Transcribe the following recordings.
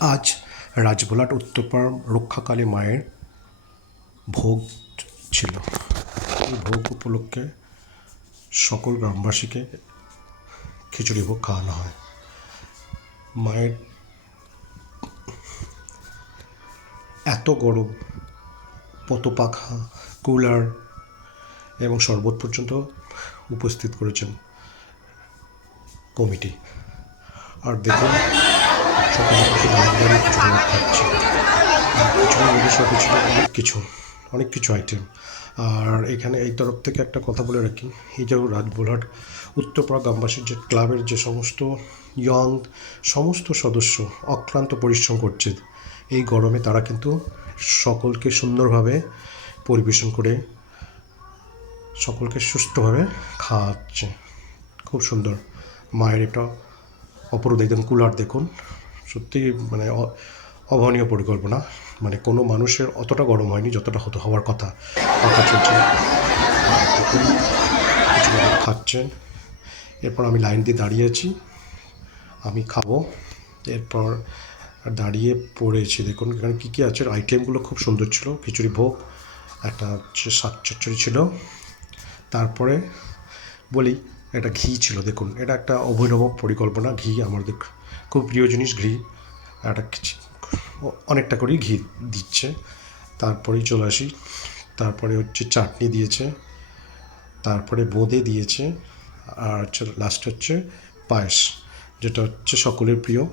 আজ রাজবোলাট উত্তরপাড়া রক্ষাকালী মায়ের ভোগ ছিল। এই ভোগ উপলক্ষে সকল গ্রামবাসীকে খিচুড়ি ভোগ খাওয়ানো হয়। মায়ের এত গরম, পতপাখা, কুলার এবং শরবত পর্যন্ত উপস্থিত করেছেন কমিটি। আর দেখুন অনেক কিছু অনেক কিছু আইটেম আর এখানে এই তরফ থেকে একটা কথা বলে রাখি। এই যে রাজবোলহাট উত্তরপাড়া গ্রামবাসীর যে ক্লাবের যে সমস্ত ইয়ং সমস্ত সদস্য অক্লান্ত পরিশ্রম করছে, এই গরমে তারা কিন্তু সকলকে সুন্দরভাবে পরিবেশন করে সকলকে সুস্থভাবে খাওয়াচ্ছে। খুব সুন্দর। মায়ের এটা অপরূপ দেখুন, কুলার দেখুন। সত্যি মানে অভাবনীয় পরিকল্পনা। মানে কোনো মানুষের অতটা গরম হয়নি, যতটা হতো হওয়ার কথা। পাখা চলছে। কিছু খাচ্ছেন। এরপর আমি লাইন দিয়ে দাঁড়িয়ে আছি। আমি খাব। এরপর দাঁড়িয়ে পড়েছি। দেখুন, এখানে কী কী আছে? আইটেমগুলো খুব সুন্দর ছিল। খিচুড়ি ভোগ, একটা হচ্ছে শাক চচ্চড়ি ছিল। তারপরে বলি এটা ঘি ছিল দেখুন। এটা একটা অভিনব পরিকল্পনা ঘি আমাদের খুব প্রিয় জিনিস ঘি। একটা অনেকটা করেই ঘি দিচ্ছে। তারপরেই চলে আসি। তারপরে হচ্ছে চাটনি দিয়েছে তারপরে বোঁদে দিয়েছে আর হচ্ছে লাস্ট হচ্ছে পায়েস যেটা হচ্ছে সকলের প্রিয়।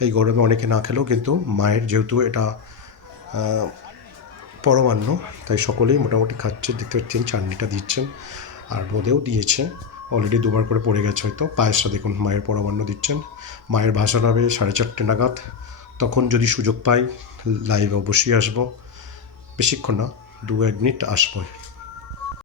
এই গরমে অনেকে না খেলেও কিন্তু মায়ের যেহেতু এটা আহ, পরমান্ন তাই সকলেই মোটামুটি খাচ্ছে দেখতে পাচ্ছেন চাটনিটা দিচ্ছেন আর বোঁদেও দিয়েছে। অলরেডি দুবার করে পড়ে গেছে হয়তো। পায়েসটা দেখুন, মায়ের পরামান্য দিচ্ছেন। মায়ের ভাষণ হবে সাড়ে চারটে নাগাদ। তখন যদি সুযোগ পাই লাইভে অবশ্যই আসব। বেশিক্ষণ না, দু এক মিনিট আসব